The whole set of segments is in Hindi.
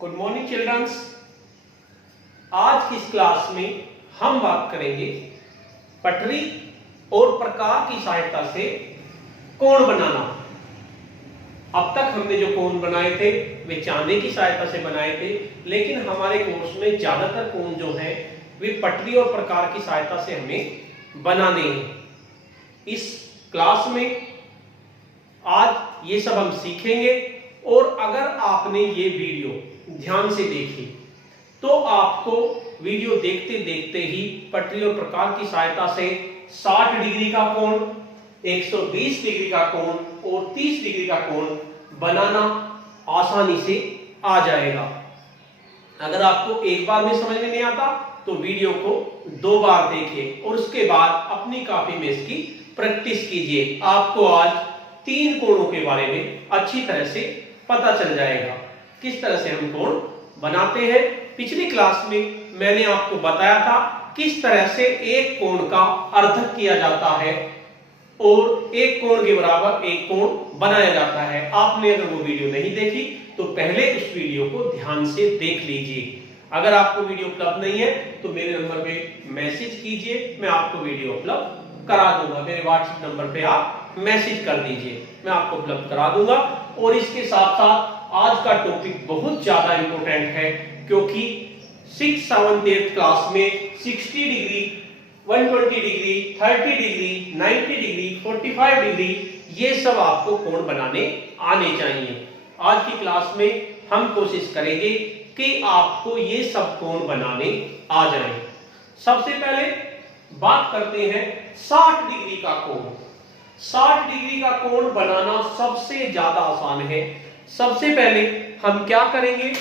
Good morning children's. आज की इस क्लास में हम बात करेंगे पटरी और प्रकार की सहायता से कोण बनाना। अब तक हमने जो कोण बनाए थे वे चांदे की सहायता से बनाए थे, लेकिन हमारे कोर्स में ज्यादातर कोण जो है वे पटरी और प्रकार की सहायता से हमें बनाने हैं। इस क्लास में आज ये सब हम सीखेंगे और अगर आपने ये वीडियो ध्यान से देखी तो आपको वीडियो देखते देखते ही पटरी और प्रकार की सहायता से 60 डिग्री का कोण, 120 डिग्री का कोण और 30 डिग्री का कोण बनाना आसानी से आ जाएगा। अगर आपको एक बार में समझ में नहीं आता तो वीडियो को 2 बार देखिए और उसके बाद अपनी कॉपी में इसकी प्रैक्टिस कीजिए। आपको आज 3 कोणों के बारे में अच्छी तरह से पता चल जाएगा किस तरह से हम कोण बनाते हैं। पिछली क्लास में मैंने आपको बताया था किस तरह से एक कोण का अर्धक किया जाता है और एक कोण के बराबर एक कोण बनाया जाता है। आपने अगर वो वीडियो नहीं देखी तो पहले उस वीडियो को ध्यान से देख लीजिए। अगर आपको वीडियो उपलब्ध नहीं है तो मेरे नंबर पे मैसेज कीजिए, मैं आपको वीडियो उपलब्ध करा दूंगा। मेरे व्हाट्सएप नंबर पे आप मैसेज कर दीजिए, मैं आपको उपलब्ध करा दूंगा। और इसके साथ साथ आज का टॉपिक बहुत ज्यादा इंपॉर्टेंट है क्योंकि 6th 7th 8th क्लास में 60 degree, 120 degree, 30 degree, 90 degree, 45 degree ये सब आपको कोण बनाने आने चाहिए। आज की क्लास में हम कोशिश करेंगे कि आपको ये सब कोण बनाने आ जाए। सबसे पहले बात करते हैं 60 डिग्री का कोण। 60 डिग्री का कोण बनाना सबसे ज्यादा आसान है। सबसे पहले हम क्या करेंगे,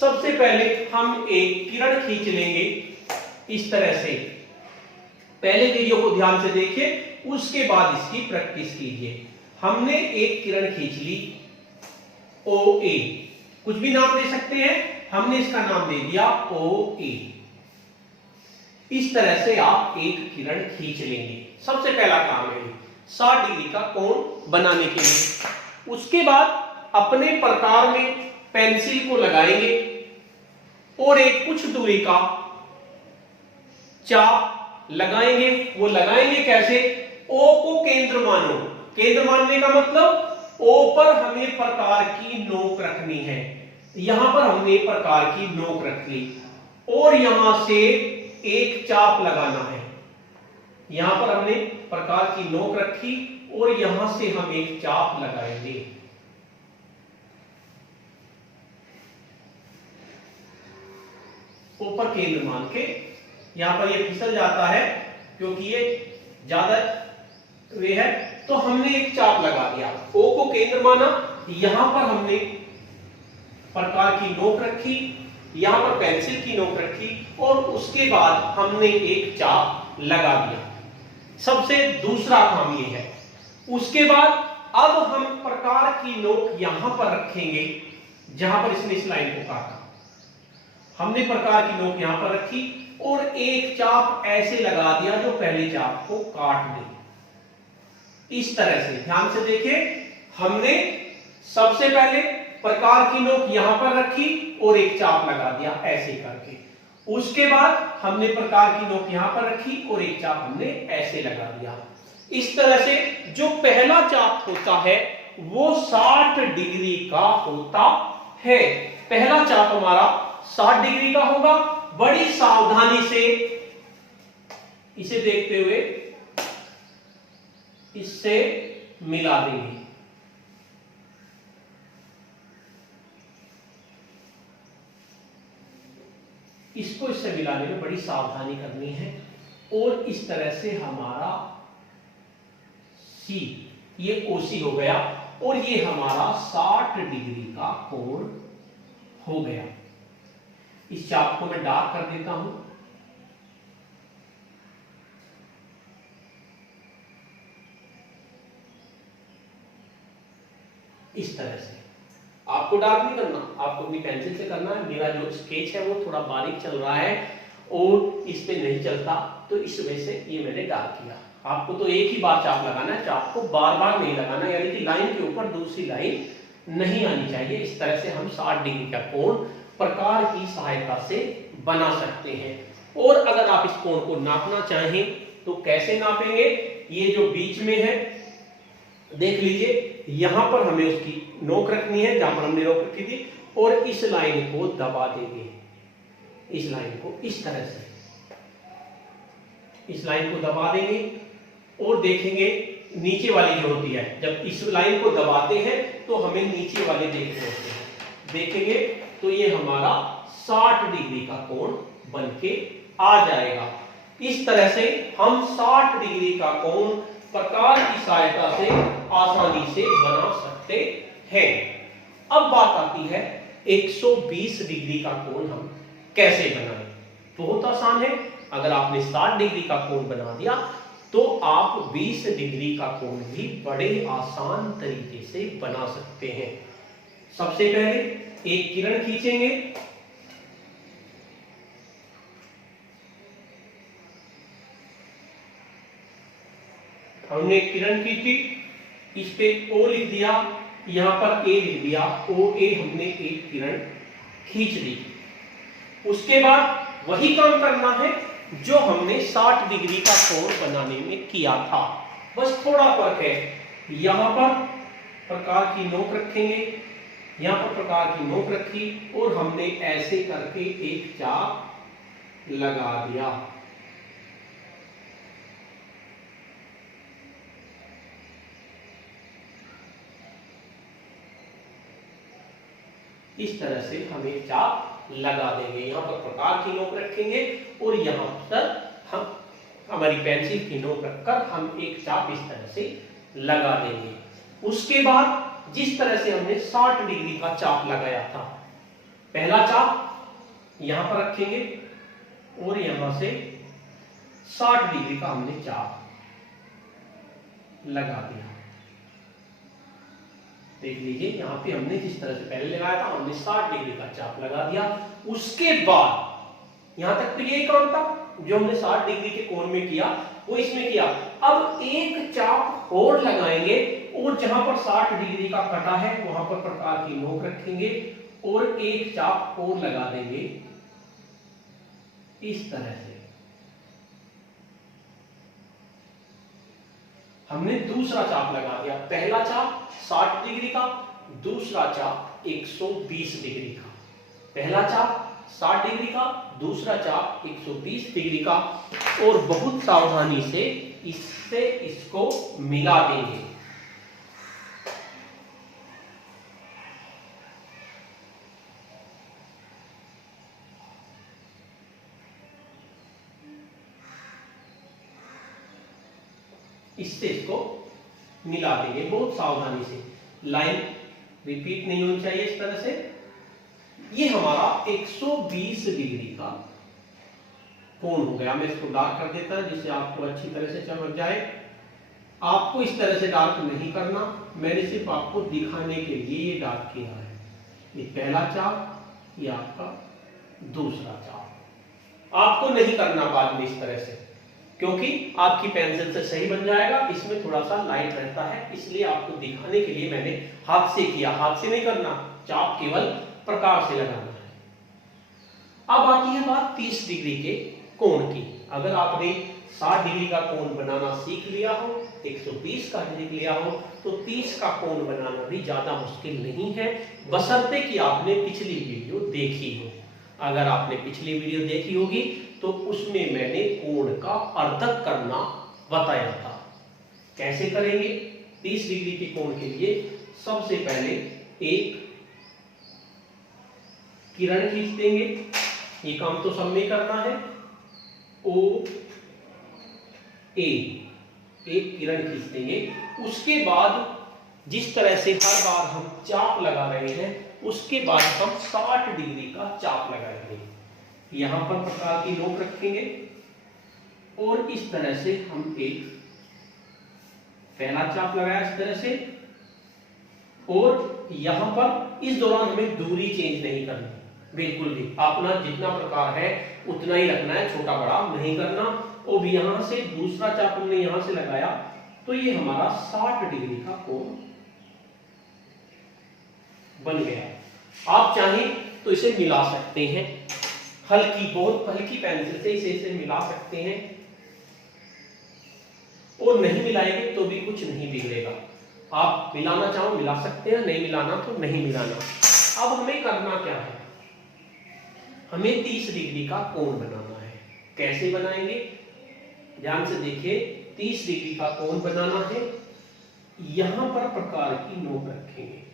सबसे पहले हम एक किरण खींच लेंगे इस तरह से। पहले वीडियो को ध्यान से देखिए, उसके बाद इसकी प्रैक्टिस कीजिए। हमने एक किरण खींच ली OA, कुछ भी नाम दे सकते हैं, हमने इसका नाम दे दिया OA। इस तरह से आप एक किरण खींच लेंगे। सबसे पहला काम है 60 डिग्री का कोण बनाने के लिए। उसके बाद अपने प्रकार में पेंसिल को लगाएंगे और एक कुछ दूरी का चाप लगाएंगे। वो लगाएंगे कैसे, O को केंद्र मानो। केंद्र मानने का मतलब O पर हमें प्रकार की नोक रखनी है। यहां पर हमने प्रकार की नोक रख ली और यहां से एक चाप लगाना है। यहां पर हमने प्रकार की नोक रखी और यहां से हम एक चाप लगाएंगे। ऊपर केंद्र मान के, यहां पर ये फिसल जाता है क्योंकि ये ज्यादा वे है, तो हमने एक चाप लगा दिया। O को केंद्र माना, यहां पर हमने प्रकार की नोक रखी, यहां पर पेंसिल की नोक रखी और उसके बाद हमने एक चाप लगा दिया। सबसे दूसरा काम ये है। उसके बाद अब हम प्रकार की नोक यहां पर रखेंगे जहां पर इसने इस लाइन को काटा। हमने प्रकार की नोक यहां पर रखी और एक चाप ऐसे लगा दिया जो पहले चाप को काट दे। इस तरह से ध्यान से देखिए, हमने सबसे पहले प्रकार की नोक यहां पर रखी और एक चाप लगा दिया ऐसे करके। उसके बाद हमने प्रकार की नोक यहां पर रखी और एक चाप हमने ऐसे लगा दिया। इस तरह से जो पहला चाप होता है वो 60 डिग्री का होता है। पहला चाप हमारा 60 डिग्री का होगा। बड़ी सावधानी से इसे देखते हुए इससे मिला देंगे। इसको इससे मिलाने में बड़ी सावधानी करनी है और इस तरह से हमारा C ये OC हो गया और ये हमारा 60 डिग्री का कोण हो गया। इस चाप को मैं डार्क कर देता हूं। इस तरह से आपको डार्क नहीं करना, आपको अपनी पेंसिल से करना है। मेरा जो स्केच है वो थोड़ा बारीक चल रहा है और इस पे नहीं चलता, तो इस वजह से ये मैंने डार्क किया। आपको तो एक ही बार चाप लगाना है, चाप को बार बार नहीं लगाना, यानी कि लाइन के ऊपर दूसरी लाइन नहीं आनी चाहिए। इस तरह से हम 60 डिग्री का कोण प्रकार की सहायता से बना सकते हैं। और अगर आप इस कोण को नापना चाहें तो कैसे नापेंगे? ये जो बीच में है देख लीजिए, यहां पर हमें उसकी नोक रखनी है जहां पर हमने नोक रखी थी, और इस लाइन को दबा देंगे, इस लाइन को इस तरह से, इस लाइन को दबा देंगे और देखेंगे नीचे वाली जो होती है, जब इस लाइन को दबाते हैं तो हमें नीचे वाले देखने होते हैं, देखेंगे तो ये हमारा 60 डिग्री का कोण बनके आ जाएगा। इस तरह से हम 60 डिग्री का कोण प्रकार की सहायता से आसानी से बना सकते हैं। अब बात आती है 120 डिग्री का कोण हम कैसे बनाएं? बहुत आसान है। अगर आपने 60 डिग्री का कोण बना दिया तो आप 20 डिग्री का कोण भी बड़े आसान तरीके से बना सकते हैं। सबसे पहले एक किरण खींचेंगे, हमने किरण खींची, इस पे O लिख दिया, यहां पर A लिख दिया, OA हमने एक किरण खींच ली। उसके बाद वही काम करना है जो हमने 60 डिग्री का कोण बनाने में किया था, बस थोड़ा फर्क है। यहां पर प्रकार की नोक रखेंगे, यहां पर प्रकार की नोक रखी और हमने ऐसे करके एक चाप लगा दिया। इस तरह से हम एक चाप लगा देंगे, यहां पर प्रकार की नोक रखेंगे और यहां पर हम हमारी पेंसिल की नोक रखकर हम एक चाप इस तरह से लगा देंगे। उसके बाद जिस तरह से हमने 60 डिग्री का चाप लगाया था, पहला चाप यहां पर रखेंगे और यहां से 60 डिग्री का हमने चाप लगा दिया। देख लीजिए यहां पे हमने जिस तरह से पहले लगाया था हमने 60 डिग्री का चाप लगा दिया। उसके बाद यहां तक तो यही काम था जो हमने 60 डिग्री के कोण में किया वो इसमें किया। अब एक चाप और लगाएंगे और जहां पर 60 डिग्री का कटा है वहां पर प्रकार की नोक रखेंगे और एक चाप और लगा देंगे इस तरह से। हमने दूसरा चाप लगा दिया, पहला चाप 60 डिग्री का, दूसरा चाप 120 डिग्री का। पहला चाप 60 डिग्री का, दूसरा चाप 120 डिग्री का, और बहुत सावधानी से इससे इसको मिला देंगे। इससे इसको मिला देंगे बहुत सावधानी से, लाइन रिपीट नहीं होनी चाहिए इस तरह से। ये हमारा 120 डिग्री का कोण हो गया। मैं इसको डार्क कर देता हूं जिससे आपको अच्छी तरह से चमक जाए। आपको इस तरह से डार्क नहीं करना, मैंने सिर्फ आपको दिखाने के लिए ये डार्क किया है। ये पहला चाप, ये आपका दूसरा चाप। आपको नहीं करना बाद में इस तरह से, क्योंकि आपकी पेंसिल से सही बन जाएगा। इसमें थोड़ा सा लाइट रहता है, इसलिए आपको दिखाने के लिए मैंने हाथ से किया। हाथ से नहीं करना, चाप केवल प्रकार से लगाना है। अब आती है बात 30 डिग्री के कोण की। अगर आपने 60 डिग्री का कोण बनाना सीख लिया हो, 120 का सीख लिया हो, तो 30 का कोण बनाना भी ज्यादा मुश्किल नहीं है, बशर्ते कि आपने पिछली वीडियो देखी हो। अगर आपने पिछली वीडियो देखी होगी तो उसमें मैंने कोण का अर्धक करना बताया था। कैसे करेंगे 30 डिग्री के कोण के लिए? सबसे पहले एक किरण खींच देंगे, ये काम तो सब में करना है। ओ ए, एक किरण खींच देंगे। उसके बाद जिस तरह से हर बार हम चाप लगा रहे हैं, उसके बाद हम 60 डिग्री का चाप लगाएंगे। यहां पर प्रकार की नोक रखेंगे और इस तरह से हम एक पहला चाप लगाया इस तरह से, और यहां पर इस दौरान हमें दूरी चेंज नहीं करनी, बिल्कुल भी अपना जितना प्रकार है उतना ही रखना है, छोटा बड़ा नहीं करना। और यहां से दूसरा चाप हमने यहां से लगाया तो ये हमारा 60 डिग्री का कोण बन गया। आप चाहें तो इसे मिला सकते हैं, हल्की बहुत हल्की पेंसिल से इसे मिला सकते हैं, और नहीं मिलाएंगे तो भी कुछ नहीं बिगड़ेगा। आप मिलाना चाहो मिला सकते हैं, नहीं मिलाना तो नहीं मिलाना। अब हमें करना क्या है, हमें 30 डिग्री का कोण बनाना है। कैसे बनाएंगे, ध्यान से देखिए। 30 डिग्री का कोण बनाना है, यहां पर प्रकार की नोक रखेंगे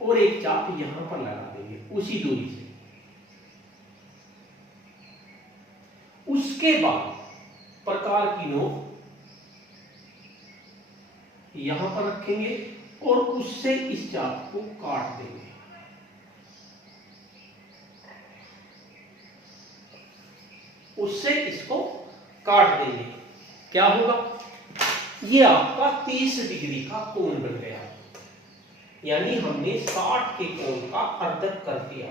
और एक चाप यहां पर लगा देंगे उसी दूरी से। उसके बाद प्रकार की नोक यहां पर रखेंगे और उससे इस चाप को काट देंगे। उससे इसको काट देंगे, क्या होगा, ये आपका 30 डिग्री का कोण बन गया। यानी हमने 60 के कोण का अर्धक कर दिया।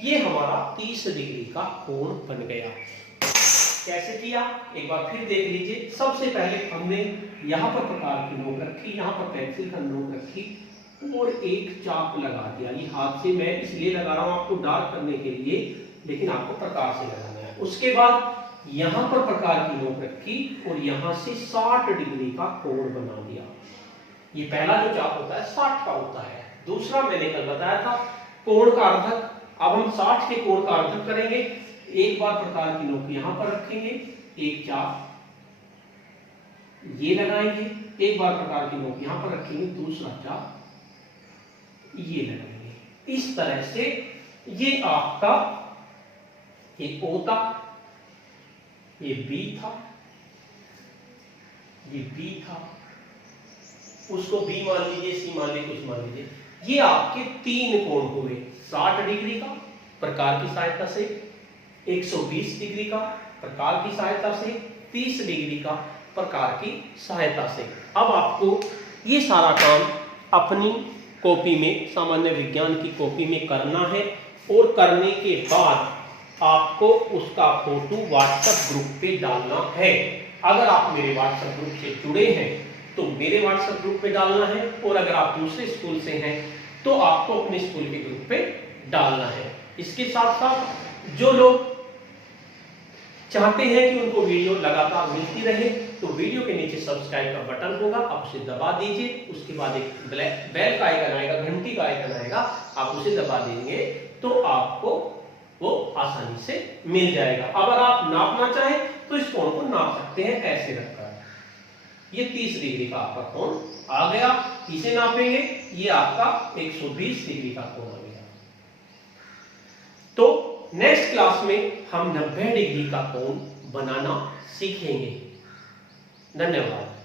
ये हमारा 30 डिग्री का कोण बन गया। कैसे किया, एक बार फिर देख लीजिए। सबसे पहले हमने यहाँ पर प्रकार की नोक रखी, यहाँ पर पेंसिल का नोक रखी और एक चाप लगा दिया। ये हाथ से मैं इसलिए लगा रहा हूँ आपको डार्क करने के लिए, लेकिन आपको प्रकार से लगाना है। उसके बाद यहाँ पर प्रकार की नोक रखी और यहाँ से 60 डिग्री का कोण बना दिया। ये पहला जो चाप होता है 60 का होता है। दूसरा मैंने कल बताया था कोण का अर्धक। अब हम 60 के कोण का अर्धक करेंगे। एक बार प्रकार की नोक यहां पर रखेंगे, एक चाप ये लगाएंगे, एक बार प्रकार की नोक यहां पर रखेंगे, दूसरा चाप ये लगाएंगे। इस तरह से ये आपका ये O था, ये B था, ये B था, उसको B मान लीजिए, C मान लीजिए, कुछ मान लीजिए। ये आपके 3 कोण हुए, 60 डिग्री का प्रकार की सहायता से, 120 डिग्री का प्रकार की सहायता से, 30 डिग्री का प्रकार की सहायता से। अब आपको ये सारा काम अपनी कॉपी में, सामान्य विज्ञान की कॉपी में करना है और करने के बाद आपको उसका फोटो व्हाट्सएप ग्रुप पे डालना है। अगर आप मेरे व्हाट्सएप ग्रुप से जुड़े हैं तो मेरे व्हाट्सएप ग्रुप पे डालना है, और अगर आप दूसरे स्कूल से हैं तो आपको अपने स्कूल के ग्रुप पे डालना है। इसके साथ साथ जो लोग चाहते हैं कि उनको वीडियो लगातार मिलती रहे तो वीडियो के नीचे सब्सक्राइब का बटन होगा, आप उसे दबा दीजिए। उसके बाद एक बेल का आइकन आएगा, घंटी का आइकन आएगा, आप उसे दबा देंगे तो आपको वो आसानी से मिल जाएगा। अगर आप नापना चाहें तो इस कोण को नाप सकते हैं ऐसे रखकर। ये 30 डिग्री का आपका कोण आ गया। इसे नापेंगे, ये आपका 120 डिग्री का कोण आ गया। तो नेक्स्ट क्लास में हम 90 डिग्री का कोण बनाना सीखेंगे। धन्यवाद।